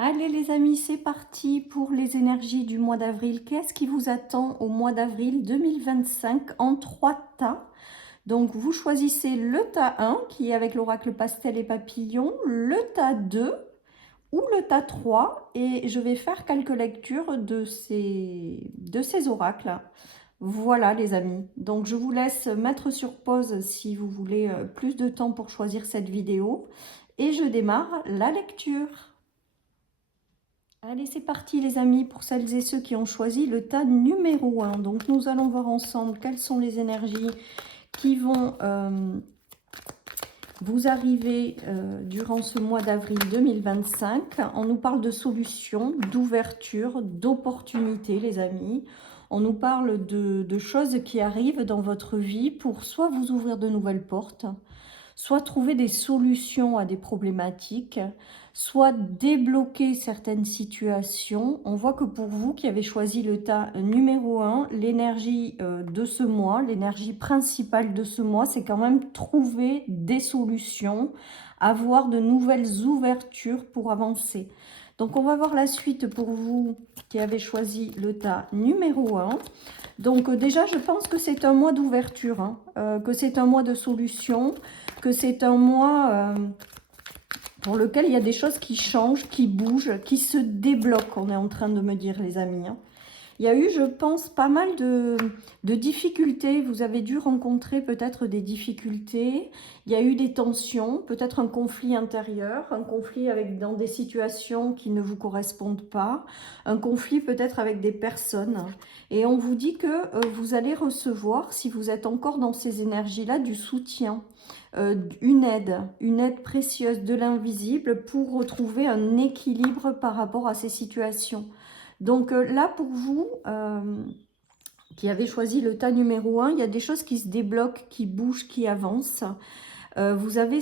Allez les amis, c'est parti pour les énergies du mois d'avril. Qu'est-ce qui vous attend au mois d'avril 2025 en 3 tas? Donc vous choisissez le tas 1 qui est avec l'oracle pastel et papillon, le tas 2 ou le tas 3 et je vais faire quelques lectures de ces oracles. Voilà les amis, donc je vous laisse mettre sur pause si vous voulez plus de temps pour choisir cette vidéo et je démarre la lecture. Allez, c'est parti les amis, pour celles et ceux qui ont choisi le tas numéro 1. Donc nous allons voir ensemble quelles sont les énergies qui vont vous arriver durant ce mois d'avril 2025. On nous parle de solutions, d'ouverture, d'opportunités les amis. On nous parle de choses qui arrivent dans votre vie pour soit vous ouvrir de nouvelles portes, soit trouver des solutions à des problématiques, soit débloquer certaines situations. On voit que pour vous qui avez choisi le tas numéro 1, l'énergie de ce mois, l'énergie principale de ce mois, c'est quand même trouver des solutions, avoir de nouvelles ouvertures pour avancer. Donc on va voir la suite pour vous qui avez choisi le tas numéro 1. Donc déjà, je pense que c'est un mois d'ouverture, hein, que c'est un mois de solution, que c'est un mois pour lequel il y a des choses qui changent, qui bougent, qui se débloquent, on est en train de me dire les amis. Hein. Il y a eu, je pense, pas mal de difficultés. Vous avez dû rencontrer peut-être des difficultés. Il y a eu des tensions, peut-être un conflit intérieur, un conflit dans des situations qui ne vous correspondent pas, un conflit peut-être avec des personnes. Et on vous dit que vous allez recevoir, si vous êtes encore dans ces énergies-là, du soutien. Une aide précieuse de l'invisible pour retrouver un équilibre par rapport à ces situations. Donc là, pour vous, qui avez choisi le tas numéro 1, il y a des choses qui se débloquent, qui bougent, qui avancent. Vous avez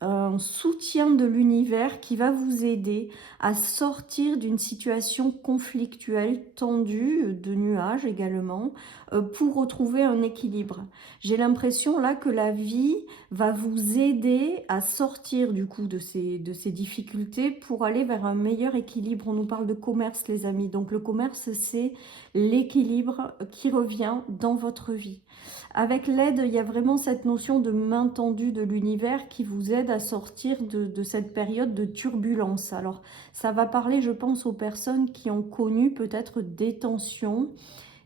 un soutien de l'univers qui va vous aider à sortir d'une situation conflictuelle, tendue, de nuages également, pour retrouver un équilibre. J'ai l'impression là que la vie va vous aider à sortir du coup de ces difficultés pour aller vers un meilleur équilibre. On nous parle de commerce les amis, donc le commerce c'est l'équilibre qui revient dans votre vie. Avec l'aide, il y a vraiment cette notion de main tendue de l'univers qui vous aide à sortir de cette période de turbulence. Alors, ça va parler, je pense, aux personnes qui ont connu peut-être des tensions,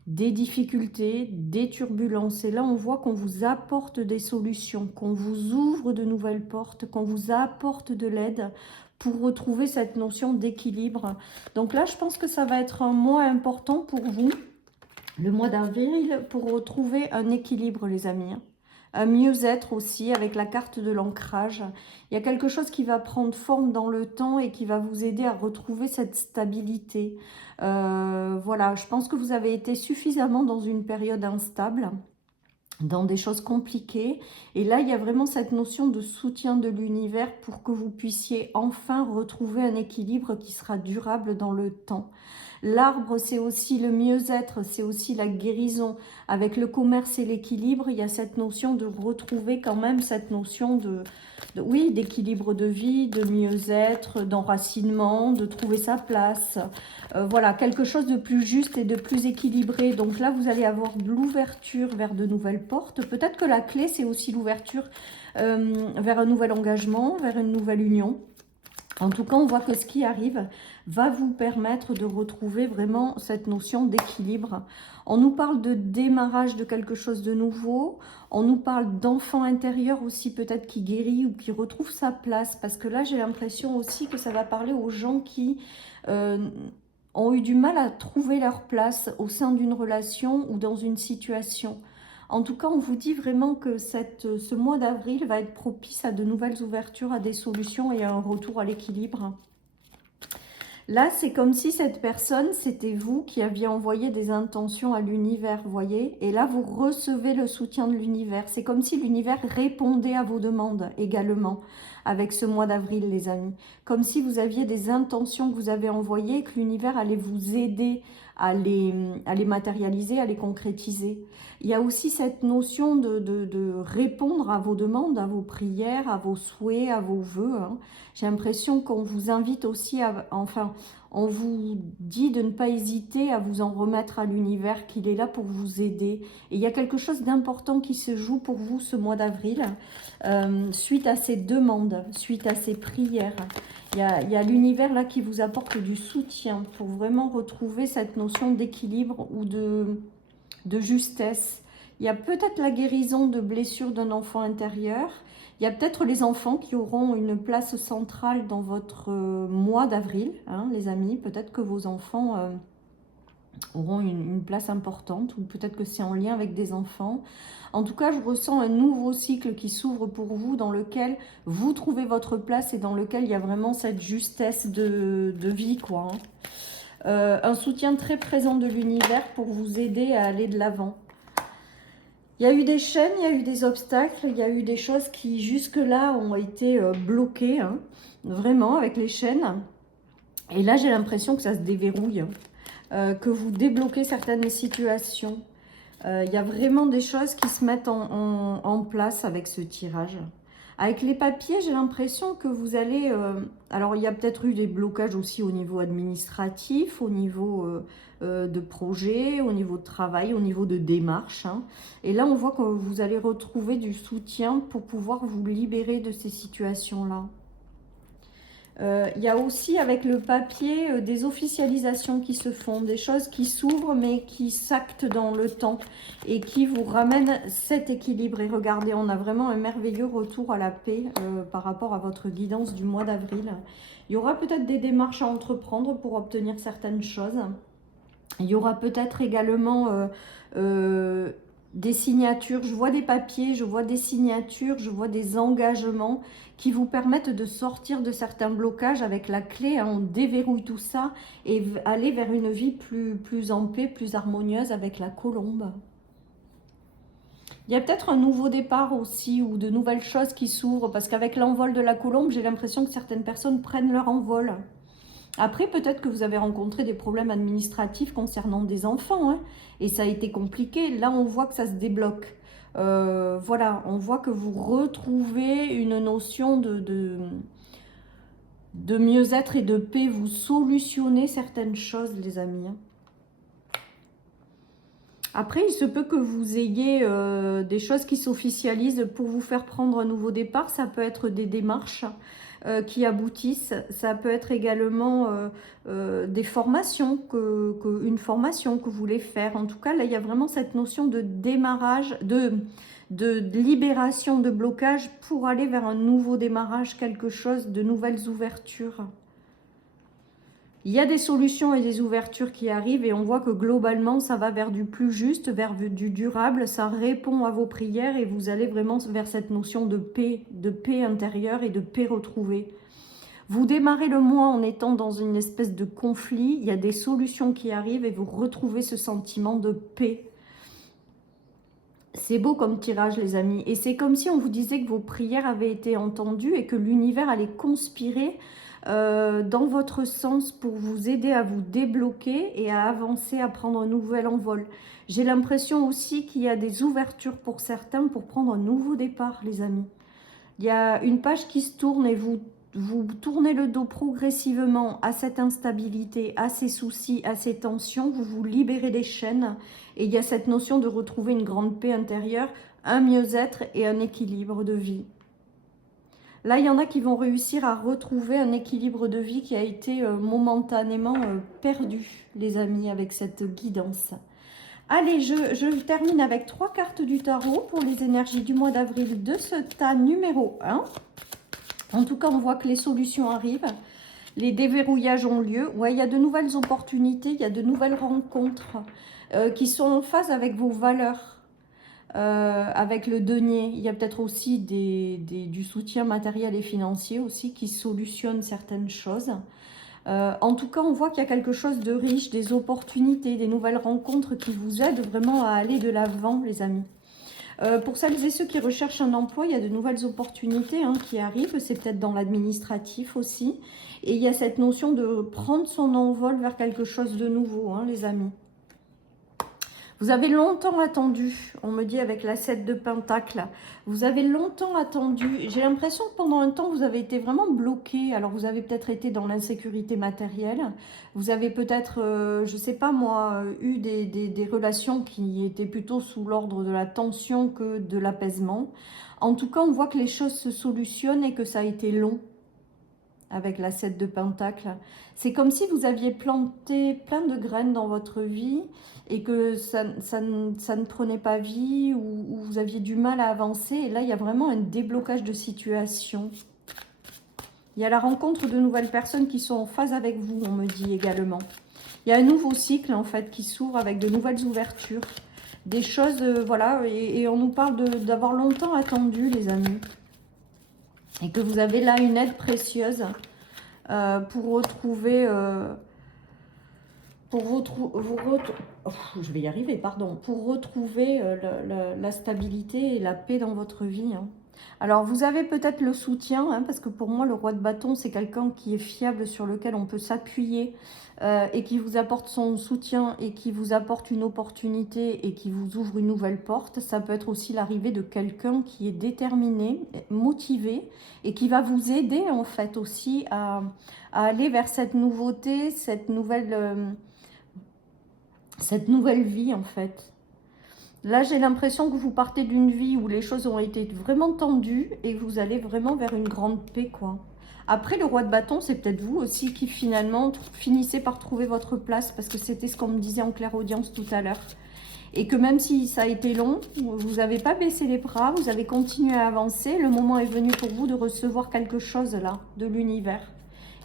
des difficultés, des turbulences. Et là, on voit qu'on vous apporte des solutions, qu'on vous ouvre de nouvelles portes, qu'on vous apporte de l'aide pour retrouver cette notion d'équilibre. Donc là, je pense que ça va être un mois important pour vous. Le mois d'avril pour retrouver un équilibre les amis, un mieux-être aussi avec la carte de l'ancrage. Il y a quelque chose qui va prendre forme dans le temps et qui va vous aider à retrouver cette stabilité. Voilà, je pense que vous avez été suffisamment dans une période instable, dans des choses compliquées. Et là, il y a vraiment cette notion de soutien de l'univers pour que vous puissiez enfin retrouver un équilibre qui sera durable dans le temps. L'arbre, c'est aussi le mieux-être, c'est aussi la guérison. Avec le commerce et l'équilibre, il y a cette notion de retrouver quand même cette notion oui, d'équilibre de vie, de mieux-être, d'enracinement, de trouver sa place. Voilà, quelque chose de plus juste et de plus équilibré. Donc là, vous allez avoir de l'ouverture vers de nouvelles portes. Peut-être que la clé, c'est aussi l'ouverture vers un nouvel engagement, vers une nouvelle union. En tout cas, on voit que ce qui arrive va vous permettre de retrouver vraiment cette notion d'équilibre. On nous parle de démarrage de quelque chose de nouveau. On nous parle d'enfant intérieur aussi, peut-être qui guérit ou qui retrouve sa place. Parce que là, j'ai l'impression aussi que ça va parler aux gens qui ont eu du mal à trouver leur place au sein d'une relation ou dans une situation. En tout cas, on vous dit vraiment que ce mois d'avril va être propice à de nouvelles ouvertures, à des solutions et à un retour à l'équilibre. Là, c'est comme si cette personne, c'était vous qui aviez envoyé des intentions à l'univers, vous voyez. Et là, vous recevez le soutien de l'univers. C'est comme si l'univers répondait à vos demandes également. avec ce mois d'avril, les amis. Comme si vous aviez des intentions que vous avez envoyées et que l'univers allait vous aider à les matérialiser, à les concrétiser. Il y a aussi cette notion de répondre à vos demandes, à vos prières, à vos souhaits, à vos vœux. Hein. J'ai l'impression qu'on vous invite aussi à... Enfin, on vous dit de ne pas hésiter à vous en remettre à l'univers, qu'il est là pour vous aider. Et il y a quelque chose d'important qui se joue pour vous ce mois d'avril, suite à ces demandes, suite à ces prières. Il y a l'univers là qui vous apporte du soutien pour vraiment retrouver cette notion d'équilibre ou de justesse. Il y a peut-être la guérison de blessures d'un enfant intérieur. Il y a peut-être les enfants qui auront une place centrale dans votre mois d'avril, hein, les amis. Peut-être que vos enfants auront une place importante, ou peut-être que c'est en lien avec des enfants. En tout cas, je ressens un nouveau cycle qui s'ouvre pour vous, dans lequel vous trouvez votre place et dans lequel il y a vraiment cette justesse de vie, quoi. Hein. Un soutien très présent de l'univers pour vous aider à aller de l'avant. Il y a eu des chaînes, il y a eu des obstacles, il y a eu des choses qui jusque-là ont été bloquées, hein, vraiment, avec les chaînes. Et là, j'ai l'impression que ça se déverrouille, que vous débloquez certaines situations. Il y a vraiment des choses qui se mettent en place avec ce tirage. Avec les papiers, j'ai l'impression que vous allez... alors, il y a peut-être eu des blocages aussi au niveau administratif, au niveau de projet, au niveau de travail, au niveau de démarche. Hein. Et là, on voit que vous allez retrouver du soutien pour pouvoir vous libérer de ces situations-là. Il y a aussi avec le papier des officialisations qui se font, des choses qui s'ouvrent mais qui s'actent dans le temps et qui vous ramènent cet équilibre. Et regardez, on a vraiment un merveilleux retour à la paix par rapport à votre guidance du mois d'avril. Il y aura peut-être des démarches à entreprendre pour obtenir certaines choses. Il y aura peut-être également des signatures, je vois des papiers, je vois des signatures, je vois des engagements qui vous permettent de sortir de certains blocages avec la clé. Hein, on déverrouille tout ça et aller vers une vie plus en paix, plus harmonieuse avec la colombe. Il y a peut-être un nouveau départ aussi ou de nouvelles choses qui s'ouvrent parce qu'avec l'envol de la colombe, j'ai l'impression que certaines personnes prennent leur envol. Après, peut-être que vous avez rencontré des problèmes administratifs concernant des enfants, hein, et ça a été compliqué. Là, on voit que ça se débloque. Voilà, on voit que vous retrouvez une notion de mieux-être et de paix. Vous solutionnez certaines choses, les amis. Hein. Après, il se peut que vous ayez des choses qui s'officialisent pour vous faire prendre un nouveau départ. Ça peut être des démarches qui aboutissent. Ça peut être également des formations, une formation que vous voulez faire. En tout cas, là, il y a vraiment cette notion de démarrage, de libération de blocage pour aller vers un nouveau démarrage, quelque chose de nouvelles ouvertures. Il y a des solutions et des ouvertures qui arrivent et on voit que globalement, ça va vers du plus juste, vers du durable. Ça répond à vos prières et vous allez vraiment vers cette notion de paix intérieure et de paix retrouvée. Vous démarrez le mois en étant dans une espèce de conflit. Il y a des solutions qui arrivent et vous retrouvez ce sentiment de paix. C'est beau comme tirage, les amis. Et c'est comme si on vous disait que vos prières avaient été entendues et que l'univers allait conspirer dans votre sens pour vous aider à vous débloquer et à avancer, à prendre un nouvel envol. J'ai l'impression aussi qu'il y a des ouvertures pour certains pour prendre un nouveau départ, les amis. Il y a une page qui se tourne et vous tournez le dos progressivement à cette instabilité, à ces soucis, à ces tensions. Vous vous libérez des chaînes et il y a cette notion de retrouver une grande paix intérieure, un mieux-être et un équilibre de vie. Là, il y en a qui vont réussir à retrouver un équilibre de vie qui a été momentanément perdu, les amis, avec cette guidance. Allez, je termine avec 3 cartes du tarot pour les énergies du mois d'avril de ce tas numéro 1. En tout cas, on voit que les solutions arrivent, les déverrouillages ont lieu. Ouais, il y a de nouvelles opportunités, il y a de nouvelles rencontres qui sont en phase avec vos valeurs. Avec le denier, il y a peut-être aussi du soutien matériel et financier aussi qui solutionne certaines choses. En tout cas, on voit qu'il y a quelque chose de riche, des opportunités, des nouvelles rencontres qui vous aident vraiment à aller de l'avant, les amis. Pour celles et ceux qui recherchent un emploi, il y a de nouvelles opportunités hein, qui arrivent. C'est peut-être dans l'administratif aussi. Et il y a cette notion de prendre son envol vers quelque chose de nouveau, hein, les amis. Vous avez longtemps attendu, on me dit avec la 7 de Pentacle, vous avez longtemps attendu. J'ai l'impression que pendant un temps, vous avez été vraiment bloqué. Alors, vous avez peut-être été dans l'insécurité matérielle. Vous avez peut-être, je ne sais pas moi, eu des relations qui étaient plutôt sous l'ordre de la tension que de l'apaisement. En tout cas, on voit que les choses se solutionnent et que ça a été long avec la 7 de Pentacle. C'est comme si vous aviez planté plein de graines dans votre vie et que ça ne prenait pas vie ou vous aviez du mal à avancer. Et là, il y a vraiment un déblocage de situation. Il y a la rencontre de nouvelles personnes qui sont en phase avec vous, on me dit également. Il y a un nouveau cycle, en fait, qui s'ouvre avec de nouvelles ouvertures. Des choses, voilà, et on nous parle d'avoir longtemps attendu, les amis. Et que vous avez là une aide précieuse pour retrouver... je vais y arriver, pardon. Pour retrouver la stabilité et la paix dans votre vie. Hein. Alors, vous avez peut-être le soutien, hein, parce que pour moi, le roi de bâton, c'est quelqu'un qui est fiable, sur lequel on peut s'appuyer et qui vous apporte son soutien et qui vous apporte une opportunité et qui vous ouvre une nouvelle porte. Ça peut être aussi l'arrivée de quelqu'un qui est déterminé, motivé et qui va vous aider, en fait, aussi à aller vers cette nouveauté, cette nouvelle vie, en fait. Là, j'ai l'impression que vous partez d'une vie où les choses ont été vraiment tendues et que vous allez vraiment vers une grande paix, quoi. Après, le roi de bâton, c'est peut-être vous aussi qui finalement finissez par trouver votre place, parce que c'était ce qu'on me disait en clairaudience tout à l'heure. Et que même si ça a été long, vous n'avez pas baissé les bras, vous avez continué à avancer. Le moment est venu pour vous de recevoir quelque chose là, de l'univers.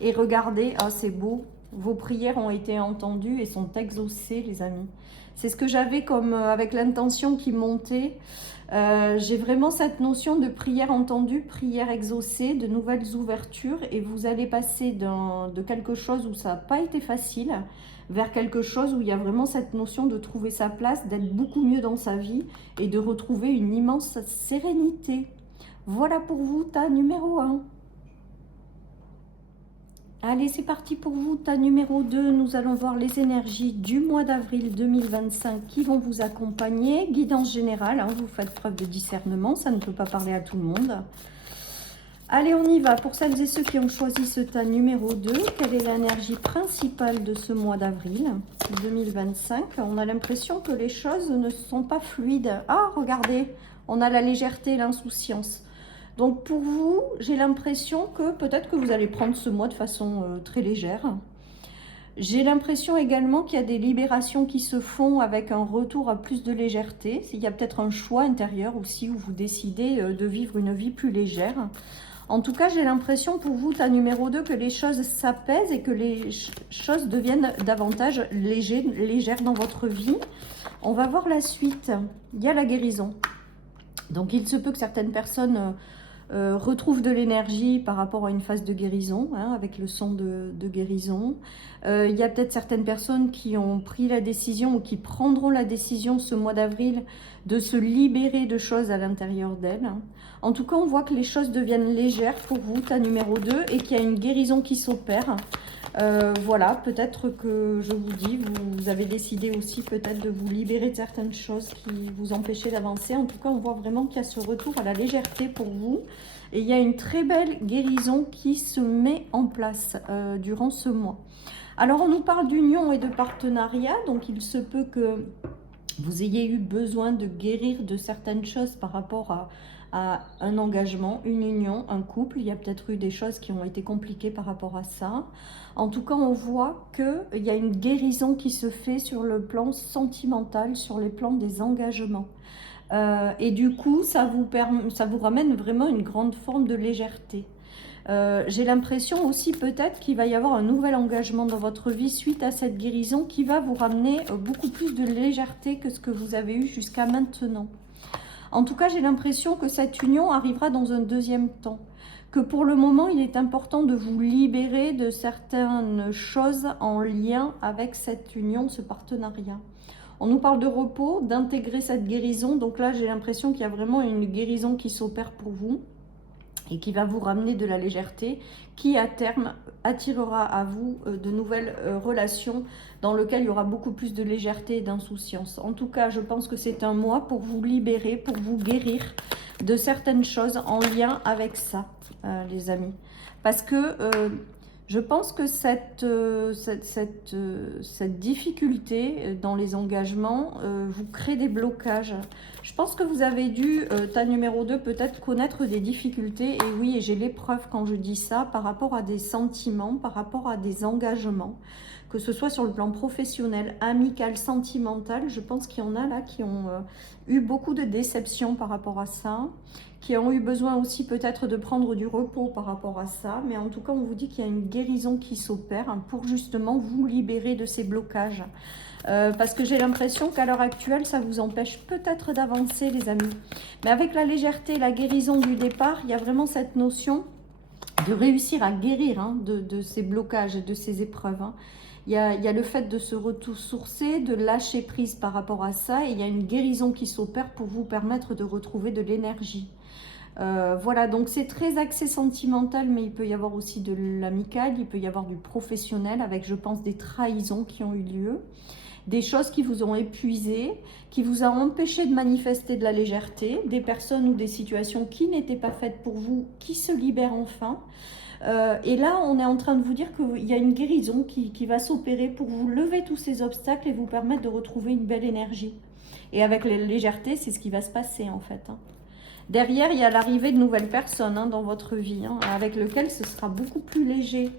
Et regardez, ah c'est beau, vos prières ont été entendues et sont exaucées, les amis. C'est ce que j'avais comme avec l'intention qui montait. J'ai vraiment cette notion de prière entendue, prière exaucée, de nouvelles ouvertures. Et vous allez passer de quelque chose où ça n'a pas été facile vers quelque chose où il y a vraiment cette notion de trouver sa place, d'être beaucoup mieux dans sa vie et de retrouver une immense sérénité. Voilà pour vous, tas numéro 1. Allez, c'est parti pour vous, tas numéro 2. Nous allons voir les énergies du mois d'avril 2025 qui vont vous accompagner. Guidance générale, hein, vous faites preuve de discernement, ça ne peut pas parler à tout le monde. Allez, on y va. Pour celles et ceux qui ont choisi ce tas numéro 2, quelle est l'énergie principale de ce mois d'avril 2025? On a l'impression que les choses ne sont pas fluides. Ah, regardez, on a la légèreté et l'insouciance. Donc pour vous, j'ai l'impression que peut-être que vous allez prendre ce mois de façon très légère. J'ai l'impression également qu'il y a des libérations qui se font avec un retour à plus de légèreté. Il y a peut-être un choix intérieur aussi où vous décidez de vivre une vie plus légère. En tout cas, j'ai l'impression pour vous, tas numéro 2, que les choses s'apaisent et que les choses deviennent davantage légères dans votre vie. On va voir la suite. Il y a la guérison. Donc il se peut que certaines personnes retrouvent de l'énergie par rapport à une phase de guérison, hein, avec le son de guérison. Il y a peut-être certaines personnes qui ont pris la décision ou qui prendront la décision ce mois d'avril de se libérer de choses à l'intérieur d'elles. En tout cas, on voit que les choses deviennent légères pour vous, tas numéro 2, et qu'il y a une guérison qui s'opère. Voilà, peut-être que je vous dis, vous avez décidé aussi peut-être de vous libérer de certaines choses qui vous empêchaient d'avancer. En tout cas, on voit vraiment qu'il y a ce retour à la légèreté pour vous. Et il y a une très belle guérison qui se met en place durant ce mois. Alors, on nous parle d'union et de partenariat. Donc, il se peut que vous ayez eu besoin de guérir de certaines choses par rapport à un engagement, une union, un couple. Il y a peut-être eu des choses qui ont été compliquées par rapport à ça. En tout cas, on voit qu'il y a une guérison qui se fait sur le plan sentimental, sur les plans des engagements. Et du coup, ça vous ramène vraiment une grande forme de légèreté. J'ai l'impression aussi peut-être qu'il va y avoir un nouvel engagement dans votre vie suite à cette guérison qui va vous ramener beaucoup plus de légèreté que ce que vous avez eu jusqu'à maintenant. En tout cas, j'ai l'impression que cette union arrivera dans un deuxième temps. Que pour le moment, il est important de vous libérer de certaines choses en lien avec cette union, ce partenariat. On nous parle de repos, d'intégrer cette guérison. Donc là, j'ai l'impression qu'il y a vraiment une guérison qui s'opère pour vous et qui va vous ramener de la légèreté, qui à terme attirera à vous de nouvelles relations dans lesquelles il y aura beaucoup plus de légèreté et d'insouciance. En tout cas, je pense que c'est un mois pour vous libérer, pour vous guérir de certaines choses en lien avec ça, les amis. Parce que je pense que cette difficulté dans les engagements vous crée des blocages. Je pense que vous avez dû, tas numéro 2, peut-être connaître des difficultés. Et oui, et j'ai les preuves quand je dis ça, par rapport à des sentiments, par rapport à des engagements, que ce soit sur le plan professionnel, amical, sentimental. Je pense qu'il y en a là qui ont eu beaucoup de déceptions par rapport à ça, qui ont eu besoin aussi peut-être de prendre du repos par rapport à ça. Mais en tout cas, on vous dit qu'il y a une guérison qui s'opère pour justement vous libérer de ces blocages. Parce que j'ai l'impression qu'à l'heure actuelle, ça vous empêche peut-être d'avancer, les amis. Mais avec la légèreté, la guérison du départ, il y a vraiment cette notion de réussir à guérir de ces blocages et de ces épreuves. Il y a le fait de se ressourcer, de lâcher prise par rapport à ça. Et il y a une guérison qui s'opère pour vous permettre de retrouver de l'énergie. Voilà, donc c'est très axé sentimental, mais il peut y avoir aussi de l'amical, il peut y avoir du professionnel avec, je pense, des trahisons qui ont eu lieu. Des choses qui vous ont épuisé, qui vous ont empêché de manifester de la légèreté, des personnes ou des situations qui n'étaient pas faites pour vous, qui se libèrent enfin. Et là, on est en train de vous dire qu'il y a une guérison qui va s'opérer pour vous lever tous ces obstacles et vous permettre de retrouver une belle énergie. Et avec la légèreté, c'est ce qui va se passer en fait. Derrière, il y a l'arrivée de nouvelles personnes dans votre vie, avec lesquelles ce sera beaucoup plus léger.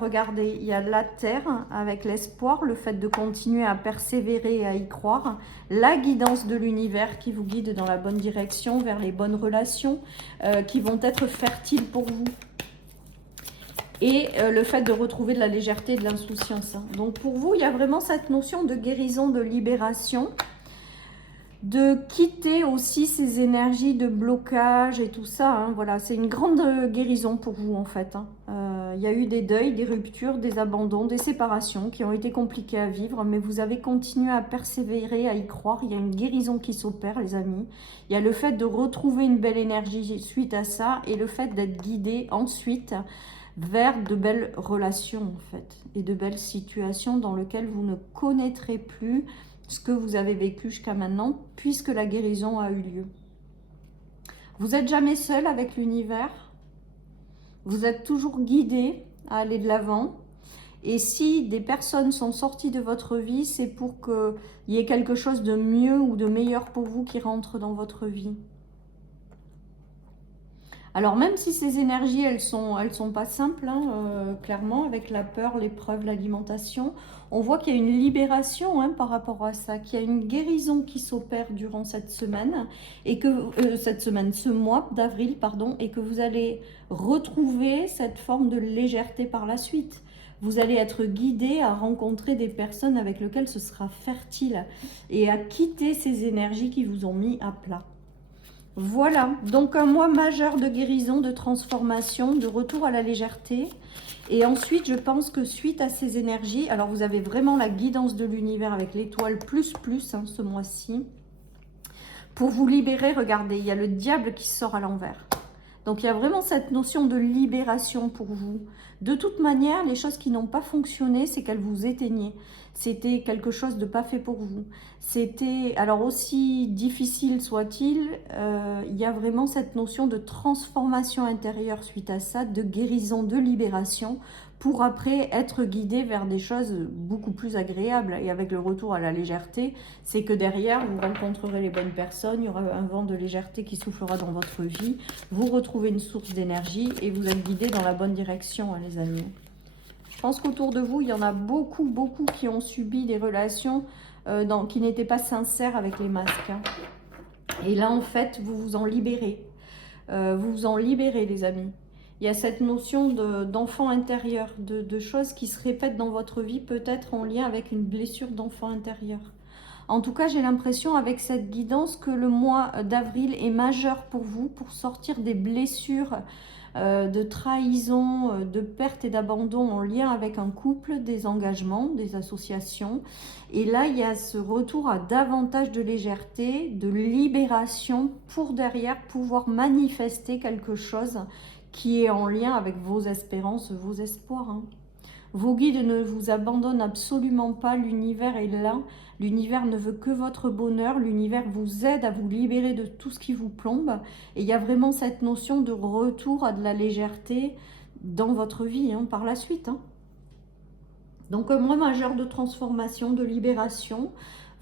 Regardez, il y a la terre avec l'espoir, le fait de continuer à persévérer et à y croire, la guidance de l'univers qui vous guide dans la bonne direction, vers les bonnes relations qui vont être fertiles pour vous. Et le fait de retrouver de la légèreté et de l'insouciance. Donc pour vous, il y a vraiment cette notion de guérison, de libération, de quitter aussi ces énergies de blocage et tout ça. Voilà, c'est une grande guérison pour vous en fait. Il y a eu des deuils, des ruptures, des abandons, des séparations qui ont été compliquées à vivre, mais vous avez continué à persévérer, à y croire. Il y a une guérison qui s'opère, les amis. Il y a le fait de retrouver une belle énergie suite à ça et le fait d'être guidé ensuite vers de belles relations en fait et de belles situations dans lesquelles vous ne connaîtrez plus ce que vous avez vécu jusqu'à maintenant puisque la guérison a eu lieu. Vous n'êtes jamais seul avec l'univers. Vous êtes toujours guidé à aller de l'avant. Et si des personnes sont sorties de votre vie, c'est pour qu'il y ait quelque chose de mieux ou de meilleur pour vous qui rentre dans votre vie. Alors même si ces énergies, elles sont pas simples, clairement, avec la peur, l'épreuve, l'alimentation, on voit qu'il y a une libération par rapport à ça, qu'il y a une guérison qui s'opère durant cette semaine, et que ce mois d'avril, pardon, et que vous allez retrouver cette forme de légèreté par la suite. Vous allez être guidé à rencontrer des personnes avec lesquelles ce sera fertile et à quitter ces énergies qui vous ont mis à plat. Voilà, donc un mois majeur de guérison, de transformation, de retour à la légèreté. Et ensuite, je pense que suite à ces énergies, alors vous avez vraiment la guidance de l'univers avec l'étoile plus ce mois-ci. Pour vous libérer, regardez, il y a le diable qui sort à l'envers. Donc il y a vraiment cette notion de libération pour vous. De toute manière, les choses qui n'ont pas fonctionné, c'est qu'elles vous éteignaient. C'était quelque chose de pas fait pour vous. C'était, alors aussi difficile soit-il, il y a vraiment cette notion de transformation intérieure suite à ça, de guérison, de libération, pour après être guidé vers des choses beaucoup plus agréables. Et avec le retour à la légèreté, c'est que derrière, vous rencontrerez les bonnes personnes, il y aura un vent de légèreté qui soufflera dans votre vie, vous retrouvez une source d'énergie et vous êtes guidé dans la bonne direction, les amis. Je pense qu'autour de vous, il y en a beaucoup qui ont subi des relations qui n'étaient pas sincères avec les masques. Et là, en fait, vous vous en libérez. Vous vous en libérez, les amis. Il y a cette notion d'enfant intérieur, de choses qui se répètent dans votre vie, peut-être en lien avec une blessure d'enfant intérieur. En tout cas, j'ai l'impression avec cette guidance que le mois d'avril est majeur pour vous, pour sortir des blessures de trahison, de perte et d'abandon en lien avec un couple, des engagements, des associations. Et là, il y a ce retour à davantage de légèreté, de libération pour derrière pouvoir manifester quelque chose qui est en lien avec vos espérances, vos espoirs, hein. Vos guides ne vous abandonnent absolument pas, l'univers est là, l'univers ne veut que votre bonheur, l'univers vous aide à vous libérer de tout ce qui vous plombe. Et il y a vraiment cette notion de retour à de la légèreté dans votre vie, hein, par la suite, hein. Donc un mois majeur de transformation, de libération.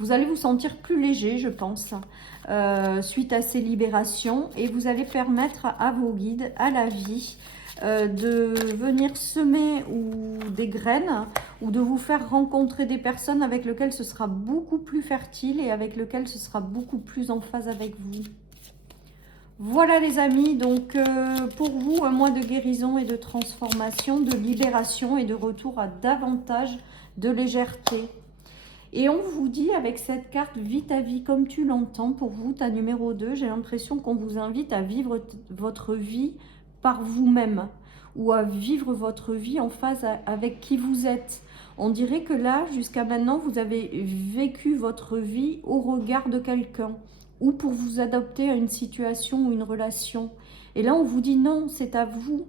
Vous allez vous sentir plus léger, je pense, suite à ces libérations. Et vous allez permettre à vos guides, à la vie, de venir semer des graines ou de vous faire rencontrer des personnes avec lesquelles ce sera beaucoup plus fertile et avec lesquelles ce sera beaucoup plus en phase avec vous. Voilà les amis, donc pour vous, un mois de guérison et de transformation, de libération et de retour à davantage de légèreté. Et on vous dit avec cette carte, vis ta vie comme tu l'entends. Pour vous, ta numéro 2, j'ai l'impression qu'on vous invite à vivre votre vie par vous-même ou à vivre votre vie en phase avec qui vous êtes. On dirait que là, jusqu'à maintenant, vous avez vécu votre vie au regard de quelqu'un ou pour vous adapter à une situation ou une relation. Et là, on vous dit non, c'est à vous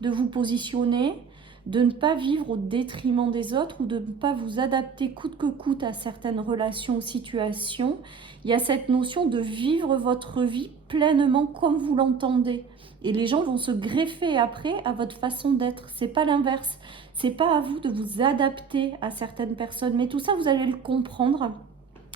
de vous positionner, de ne pas vivre au détriment des autres ou de ne pas vous adapter coûte que coûte à certaines relations ou situations. Il y a cette notion de vivre votre vie pleinement comme vous l'entendez. Et les gens vont se greffer après à votre façon d'être. C'est pas l'inverse. C'est pas à vous de vous adapter à certaines personnes. Mais tout ça, vous allez le comprendre.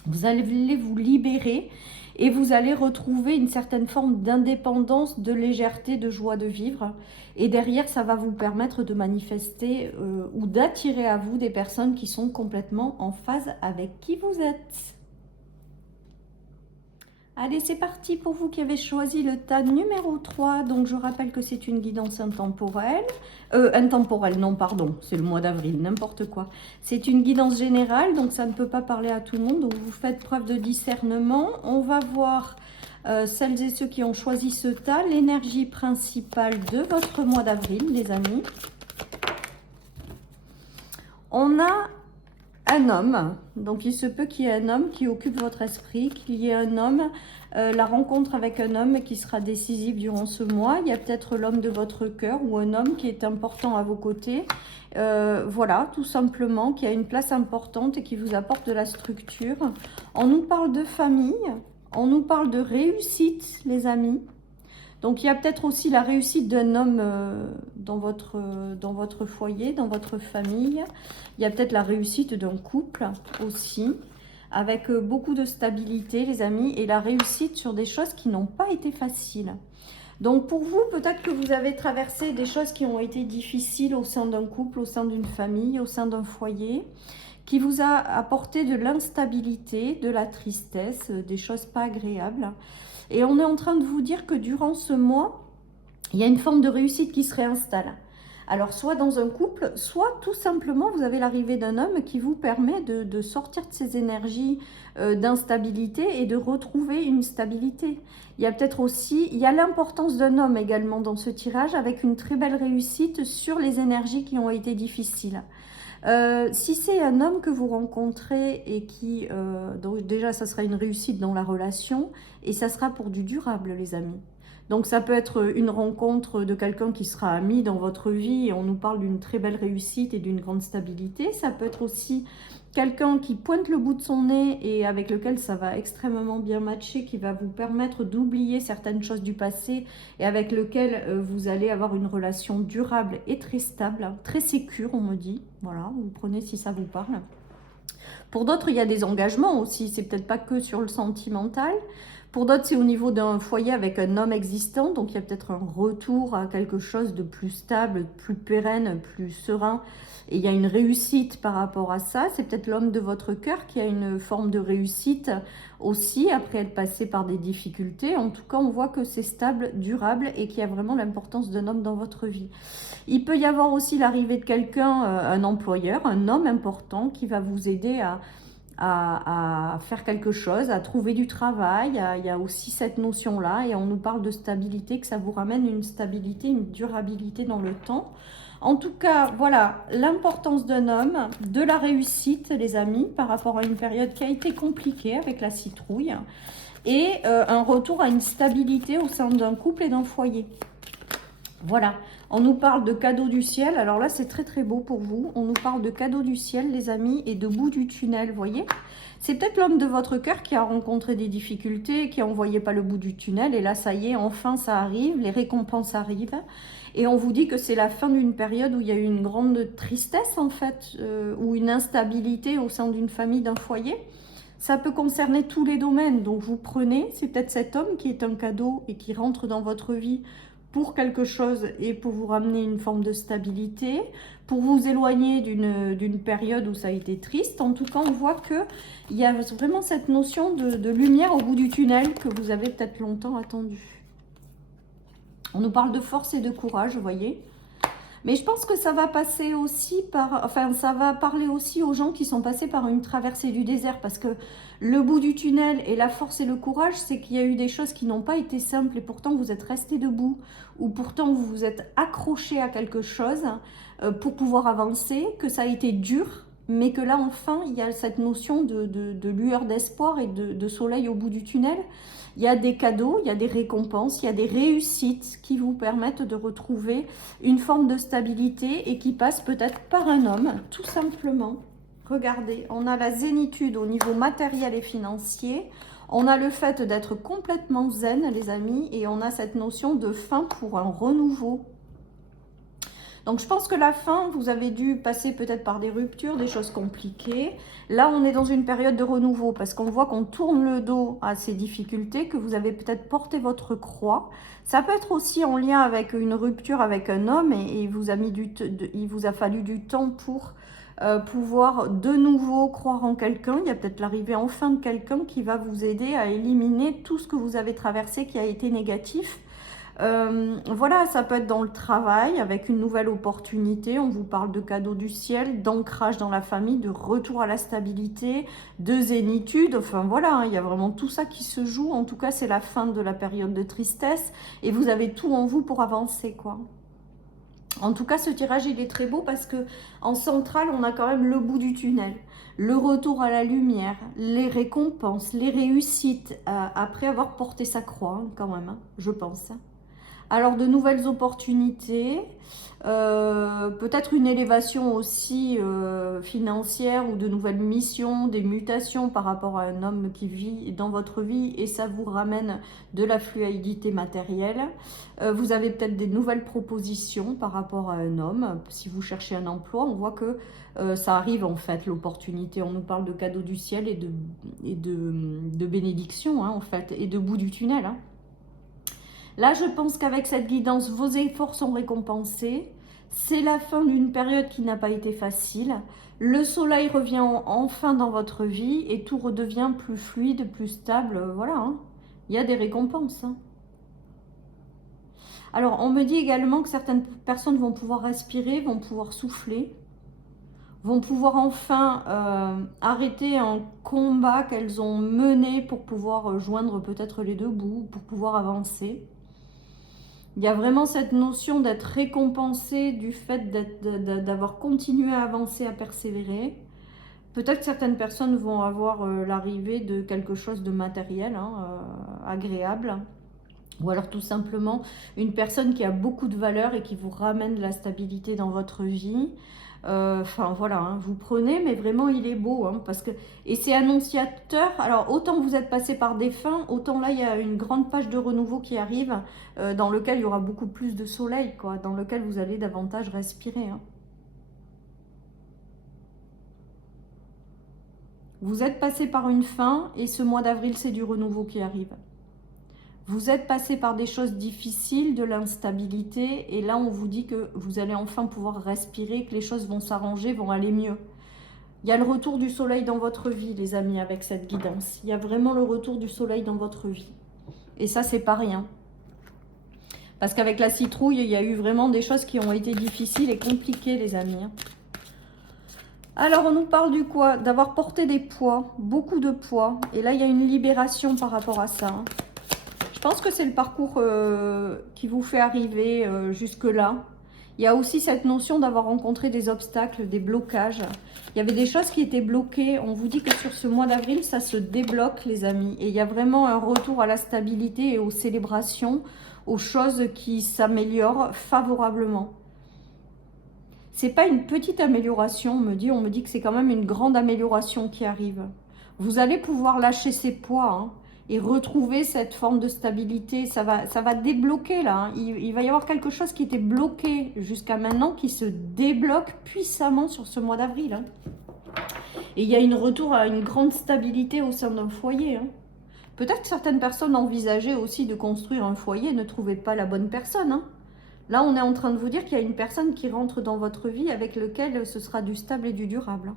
Vous allez vous libérer et vous allez retrouver une certaine forme d'indépendance, de légèreté, de joie de vivre. Et derrière, ça va vous permettre de manifester ou d'attirer à vous des personnes qui sont complètement en phase avec qui vous êtes. Allez, c'est parti pour vous qui avez choisi le tas numéro 3. Donc, je rappelle que c'est une guidance intemporelle. Intemporelle, non, pardon, c'est le mois d'avril, n'importe quoi. C'est une guidance générale, donc ça ne peut pas parler à tout le monde. Donc, vous faites preuve de discernement. On va voir celles et ceux qui ont choisi ce tas, l'énergie principale de votre mois d'avril, les amis. On a un homme, donc il se peut qu'il y ait un homme qui occupe votre esprit, qu'il y ait un homme, la rencontre avec un homme qui sera décisive durant ce mois. Il y a peut-être l'homme de votre cœur ou un homme qui est important à vos côtés. Voilà, tout simplement, qui a une place importante et qui vous apporte de la structure. On nous parle de famille, on nous parle de réussite, les amis. Donc, il y a peut-être aussi la réussite d'un homme dans votre foyer, dans votre famille. Il y a peut-être la réussite d'un couple aussi, avec beaucoup de stabilité, les amis, et la réussite sur des choses qui n'ont pas été faciles. Donc, pour vous, peut-être que vous avez traversé des choses qui ont été difficiles au sein d'un couple, au sein d'une famille, au sein d'un foyer, qui vous a apporté de l'instabilité, de la tristesse, des choses pas agréables. Et on est en train de vous dire que durant ce mois, il y a une forme de réussite qui se réinstalle. Alors, soit dans un couple, soit tout simplement, vous avez l'arrivée d'un homme qui vous permet de sortir de ces énergies d'instabilité et de retrouver une stabilité. Il y a peut-être aussi, il y a l'importance d'un homme également dans ce tirage avec une très belle réussite sur les énergies qui ont été difficiles. Si c'est un homme que vous rencontrez et qui, donc déjà ça sera une réussite dans la relation et ça sera pour du durable, les amis. Donc ça peut être une rencontre de quelqu'un qui sera ami dans votre vie et on nous parle d'une très belle réussite et d'une grande stabilité. Ça peut être aussi quelqu'un qui pointe le bout de son nez et avec lequel ça va extrêmement bien matcher, qui va vous permettre d'oublier certaines choses du passé et avec lequel vous allez avoir une relation durable et très stable, très sécure, on me dit. Voilà, vous prenez si ça vous parle. Pour d'autres, il y a des engagements aussi, c'est peut-être pas que sur le sentimental. Pour d'autres, c'est au niveau d'un foyer avec un homme existant, donc il y a peut-être un retour à quelque chose de plus stable, plus pérenne, plus serein. Et il y a une réussite par rapport à ça. C'est peut-être l'homme de votre cœur qui a une forme de réussite aussi, après être passé par des difficultés. En tout cas, on voit que c'est stable, durable et qu'il y a vraiment l'importance d'un homme dans votre vie. Il peut y avoir aussi l'arrivée de quelqu'un, un employeur, un homme important qui va vous aider à faire quelque chose, à trouver du travail. Il y a aussi cette notion-là, et on nous parle de stabilité, que ça vous ramène une stabilité, une durabilité dans le temps. En tout cas, voilà l'importance d'un homme, de la réussite, les amis, par rapport à une période qui a été compliquée avec la citrouille, et un retour à une stabilité au sein d'un couple et d'un foyer. Voilà, on nous parle de cadeaux du ciel. Alors là, c'est très très beau pour vous. On nous parle de cadeaux du ciel, les amis, et de bout du tunnel, vous voyez. C'est peut-être l'homme de votre cœur qui a rencontré des difficultés, qui n'en voyait pas le bout du tunnel. Et là, ça y est, enfin, ça arrive, les récompenses arrivent. Et on vous dit que c'est la fin d'une période où il y a eu une grande tristesse, en fait, ou une instabilité au sein d'une famille, d'un foyer. Ça peut concerner tous les domaines. Donc, vous prenez, c'est peut-être cet homme qui est un cadeau et qui rentre dans votre vie pour quelque chose et pour vous ramener une forme de stabilité, pour vous éloigner d'une période où ça a été triste. En tout cas, on voit qu'il y a vraiment cette notion de lumière au bout du tunnel que vous avez peut-être longtemps attendu. On nous parle de force et de courage, vous voyez. Mais je pense que ça va passer aussi par... Enfin, ça va parler aussi aux gens qui sont passés par une traversée du désert. Parce que le bout du tunnel et la force et le courage, c'est qu'il y a eu des choses qui n'ont pas été simples. Et pourtant, vous êtes resté debout. Ou pourtant, vous vous êtes accroché à quelque chose pour pouvoir avancer. Que ça a été dur. Mais que là, enfin, il y a cette notion de lueur d'espoir et de soleil au bout du tunnel. Il y a des cadeaux, il y a des récompenses, il y a des réussites qui vous permettent de retrouver une forme de stabilité et qui passe peut-être par un homme, tout simplement. Regardez, on a la zénitude au niveau matériel et financier. On a le fait d'être complètement zen, les amis, et on a cette notion de fin pour un renouveau. Donc, je pense que la fin, vous avez dû passer peut-être par des ruptures, des choses compliquées. Là, on est dans une période de renouveau parce qu'on voit qu'on tourne le dos à ces difficultés, que vous avez peut-être porté votre croix. Ça peut être aussi en lien avec une rupture avec un homme et il vous a fallu du temps pour pouvoir de nouveau croire en quelqu'un. Il y a peut-être l'arrivée enfin de quelqu'un qui va vous aider à éliminer tout ce que vous avez traversé qui a été négatif. Voilà, ça peut être dans le travail, avec une nouvelle opportunité. On vous parle de cadeaux du ciel, d'ancrage dans la famille, de retour à la stabilité, de zénitude. Enfin voilà, hein, il y a vraiment tout ça qui se joue. En tout cas, c'est la fin de la période de tristesse et vous avez tout en vous pour avancer, quoi. En tout cas, ce tirage, il est très beau parce que en centrale, on a quand même le bout du tunnel, le retour à la lumière, les récompenses, les réussites, après avoir porté sa croix, hein, quand même, hein, je pense. Alors, de nouvelles opportunités, peut-être une élévation aussi financière ou de nouvelles missions, des mutations par rapport à un homme qui vit dans votre vie et ça vous ramène de la fluidité matérielle. Vous avez peut-être des nouvelles propositions par rapport à un homme. Si vous cherchez un emploi, on voit que ça arrive en fait, l'opportunité. On nous parle de cadeaux du ciel et de bénédictions, hein, en fait, et de bout du tunnel, hein. Là, je pense qu'avec cette guidance, vos efforts sont récompensés. C'est la fin d'une période qui n'a pas été facile. Le soleil revient enfin dans votre vie et tout redevient plus fluide, plus stable. Voilà, hein. Il y a des récompenses, hein. Alors, on me dit également que certaines personnes vont pouvoir respirer, vont pouvoir souffler, vont pouvoir enfin arrêter un combat qu'elles ont mené pour pouvoir joindre peut-être les deux bouts, pour pouvoir avancer. Il y a vraiment cette notion d'être récompensé du fait d'avoir continué à avancer, à persévérer. Peut-être que certaines personnes vont avoir l'arrivée de quelque chose de matériel, hein, agréable. Ou alors tout simplement une personne qui a beaucoup de valeur et qui vous ramène de la stabilité dans votre vie. Enfin voilà, hein, vous prenez, mais vraiment il est beau, hein, parce que et c'est annonciateur. Alors autant vous êtes passé par des fins, autant là il y a une grande page de renouveau qui arrive, dans lequel il y aura beaucoup plus de soleil, quoi, dans lequel vous allez davantage respirer, hein. Vous êtes passé par une fin et ce mois d'avril c'est du renouveau qui arrive. Vous êtes passé par des choses difficiles, de l'instabilité, et là on vous dit que vous allez enfin pouvoir respirer, que les choses vont s'arranger, vont aller mieux. Il y a le retour du soleil dans votre vie, les amis, avec cette guidance. Il y a vraiment le retour du soleil dans votre vie. Et ça, c'est pas rien. Parce qu'avec la citrouille, il y a eu vraiment des choses qui ont été difficiles et compliquées, les amis. Alors, on nous parle du quoi? D'avoir porté des poids, beaucoup de poids. Et là, il y a une libération par rapport à ça. Hein. Je pense que c'est le parcours qui vous fait arriver jusque-là. Il y a aussi cette notion d'avoir rencontré des obstacles, des blocages. Il y avait des choses qui étaient bloquées. On vous dit que sur ce mois d'avril, ça se débloque, les amis. Et il y a vraiment un retour à la stabilité et aux célébrations, aux choses qui s'améliorent favorablement. C'est pas une petite amélioration, on me dit que c'est quand même une grande amélioration qui arrive. Vous allez pouvoir lâcher ces poids hein, et retrouver cette forme de stabilité. Ça va débloquer là. Hein. Il va y avoir quelque chose qui était bloqué jusqu'à maintenant qui se débloque puissamment sur ce mois d'avril. Hein. Et il y a un retour à une grande stabilité au sein d'un foyer. Hein. Peut-être que certaines personnes envisageaient aussi de construire un foyer et ne trouvaient pas la bonne personne. Hein. Là, on est en train de vous dire qu'il y a une personne qui rentre dans votre vie avec lequel ce sera du stable et du durable.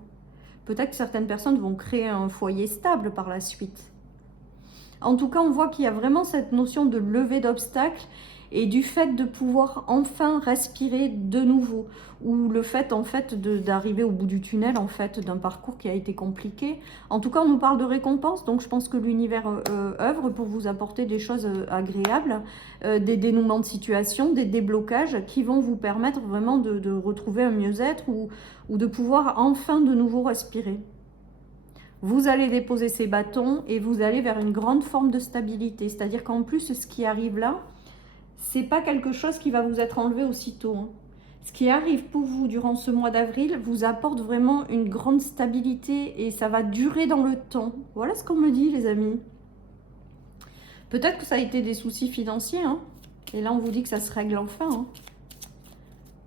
Peut-être que certaines personnes vont créer un foyer stable par la suite. En tout cas, on voit qu'il y a vraiment cette notion de levée d'obstacles et du fait de pouvoir enfin respirer de nouveau, ou le fait en fait d'arriver au bout du tunnel en fait d'un parcours qui a été compliqué. En tout cas, on nous parle de récompense, donc je pense que l'univers œuvre pour vous apporter des choses agréables, des dénouements de situation, des déblocages qui vont vous permettre vraiment de retrouver un mieux-être ou de pouvoir enfin de nouveau respirer. Vous allez déposer ces bâtons et vous allez vers une grande forme de stabilité. C'est-à-dire qu'en plus, ce qui arrive là, c'est pas quelque chose qui va vous être enlevé aussitôt. Hein. Ce qui arrive pour vous durant ce mois d'avril vous apporte vraiment une grande stabilité et ça va durer dans le temps. Voilà ce qu'on me dit, les amis. Peut-être que ça a été des soucis financiers. Hein. Et là, on vous dit que ça se règle enfin. Hein.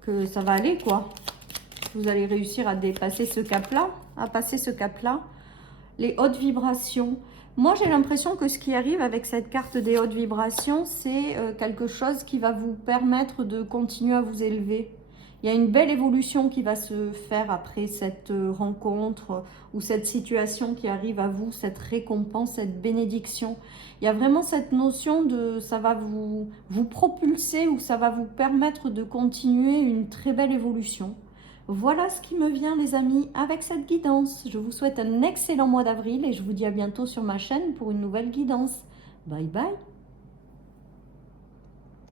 Que ça va aller, quoi. Vous allez réussir à dépasser ce cap-là, à passer ce cap-là. Les hautes vibrations. Moi, j'ai l'impression que ce qui arrive avec cette carte des hautes vibrations, c'est quelque chose qui va vous permettre de continuer à vous élever. Il y a une belle évolution qui va se faire après cette rencontre ou cette situation qui arrive à vous, cette récompense, cette bénédiction. Il y a vraiment cette notion de ça va vous propulser ou ça va vous permettre de continuer une très belle évolution. Voilà ce qui me vient les amis avec cette guidance. Je vous souhaite un excellent mois d'avril et je vous dis à bientôt sur ma chaîne pour une nouvelle guidance. Bye bye.